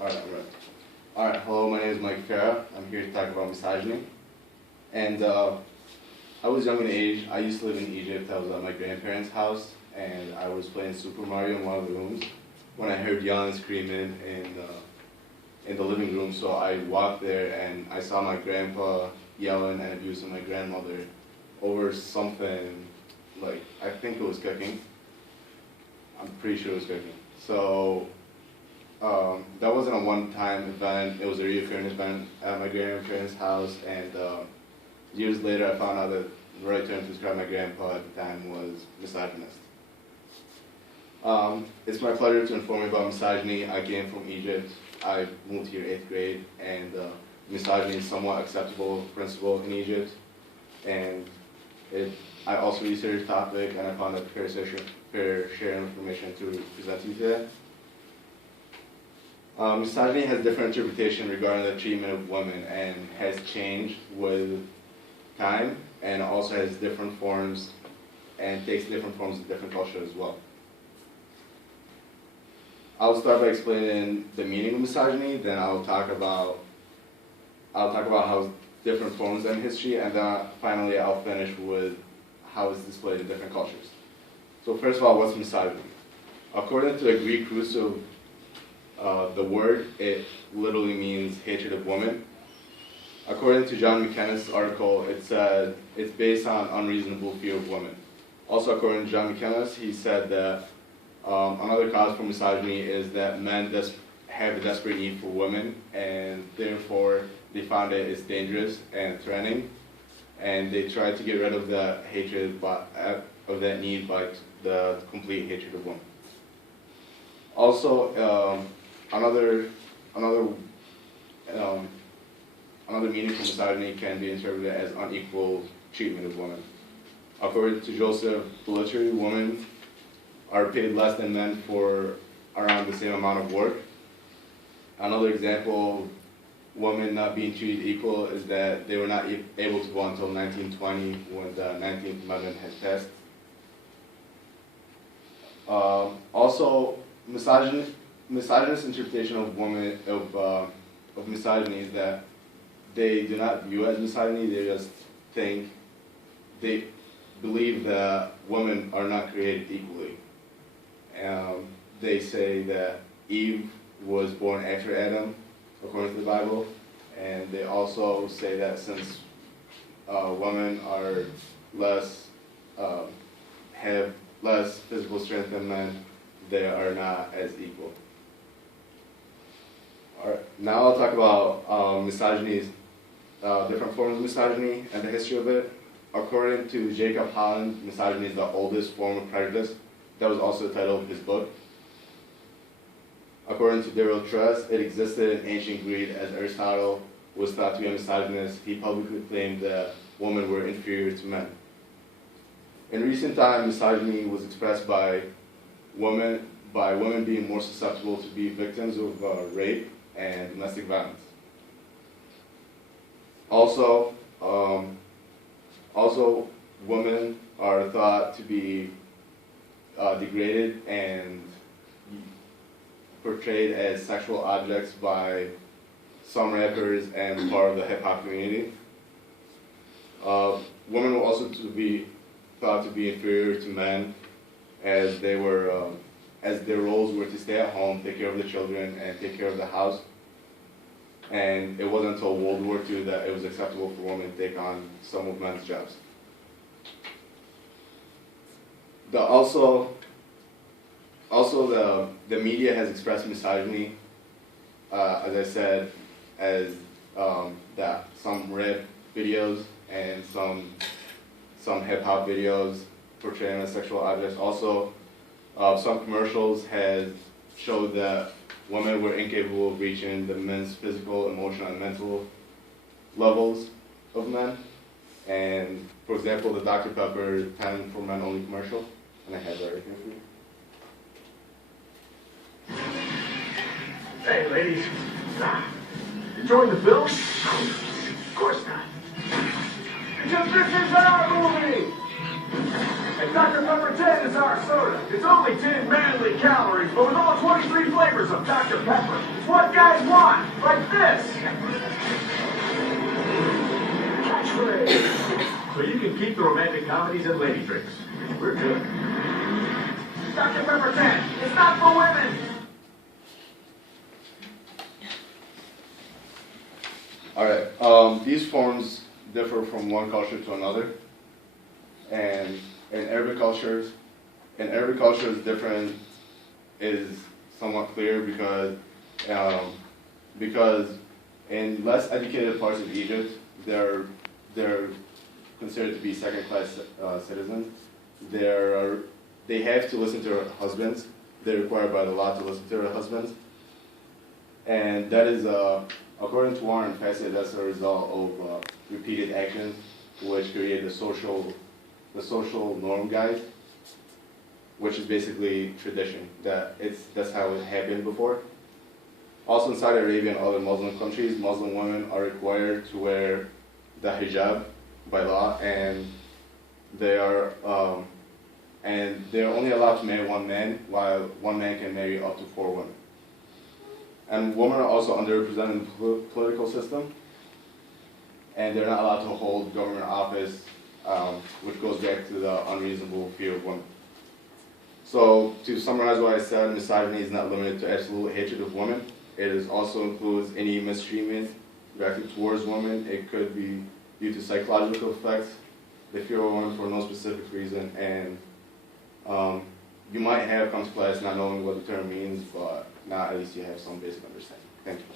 Alright, I'm ready. Alright, hello, my name is Farah. I'm here to talk about misogyny. And I was young in age. I used to live in Egypt. I was at my grandparents' house, and I was playing Super Mario in one of the rooms when I heard yelling and screaming in the living room. So I walked there, and I saw my grandpa yelling and abusing my grandmother over something, like, I think it was cooking. I'm pretty sure it was cooking. So that wasn't a one-time event. It was a recurring event at my grandparents' house, and years later I found out that the right term to describe my grandpa at the time was misogynist. It's my pleasure to inform you about misogyny. I came from Egypt. I moved here 8th grade, and misogyny is somewhat acceptable principle in Egypt. And I also researched the topic, and I found a fair share information to present to you today. Misogyny has different interpretation regarding the treatment of women and has changed with time, and also has different forms and takes different forms in different cultures as well. I'll start by explaining the meaning of misogyny, then I'll talk about how different forms in history, and then finally I'll finish with how it's displayed in different cultures. So first of all, what's misogyny? According to the Greek roots of the word, it literally means hatred of women. According to John McKenna's article, it said it's based on unreasonable fear of women. Also, according to John McKenna, he said that another cause for misogyny is that men have a desperate need for women, and therefore they found it is dangerous and threatening, and they tried to get rid of that hatred, of that need by the complete hatred of women. Also, another meaning for misogyny can be interpreted as unequal treatment of women. According to Joseph Blattery, women are paid less than men for around the same amount of work. Another example of women not being treated equal is that they were not able to vote until 1920 when the 19th Amendment had passed. Also, misogynist interpretation of misogyny is that they do not view it as misogyny. They believe that women are not created equally. They say that Eve was born after Adam, according to the Bible, and they also say that since women are have less physical strength than men, they are not as equal. All right, now I'll talk about misogyny's different forms of misogyny and the history of it. According to Jacob Holland, misogyny is the oldest form of prejudice. That was also the title of his book. According to Daryl Truss, it existed in ancient Greece as Aristotle was thought to be a misogynist. He publicly claimed that women were inferior to men. In recent times, misogyny was expressed by women being more susceptible to be victims of rape and domestic violence. Also, women are thought to be degraded and portrayed as sexual objects by some rappers and part of the hip-hop community. Women were also thought to be inferior to men, as their roles were to stay at home, take care of the children, and take care of the house. And it wasn't until World War II that it was acceptable for women to take on some of men's jobs. The media has expressed misogyny, as I said, as that some rap videos and some hip hop videos portraying as sexual objects. Also, some commercials had showed that women were incapable of reaching the men's physical, emotional, and mental levels of men. And for example, the Dr. Pepper 10 for Men Only commercial, and I have that right here for you. Hey, ladies. Enjoying the film? Of course not. Because this is our movie! And Dr. Pepper 10 is our soda. It's only 10 manly calories, but with all 23 flavors of Dr. Pepper. It's what guys want, like this. Catchphrase. So you can keep the romantic comedies and lady tricks. We're good. Dr. Pepper 10, it's not for women. Alright, these forms differ from one culture to another. And in every culture is different, is somewhat clear because in less educated parts of Egypt, they're considered to be second-class citizens. They have to listen to their husbands. They're required by the law to listen to their husbands. And that is, according to Warren Fassett, that's a result of repeated actions which create the social norm guide, which is basically tradition. That's how it happened before. Also in Saudi Arabia and other Muslim countries, Muslim women are required to wear the hijab by law, and they're only allowed to marry one man, while one man can marry up to 4 women. And women are also underrepresented in the political system, and they're not allowed to hold government office, which goes back to the unreasonable fear of women. So to summarize what I said, misogyny is not limited to absolute hatred of women. It also includes any mistreatment directed towards women. It could be due to psychological effects, the fear of women for no specific reason, and you might have come to class not knowing what the term means, but now at least you have some basic understanding. Thank you.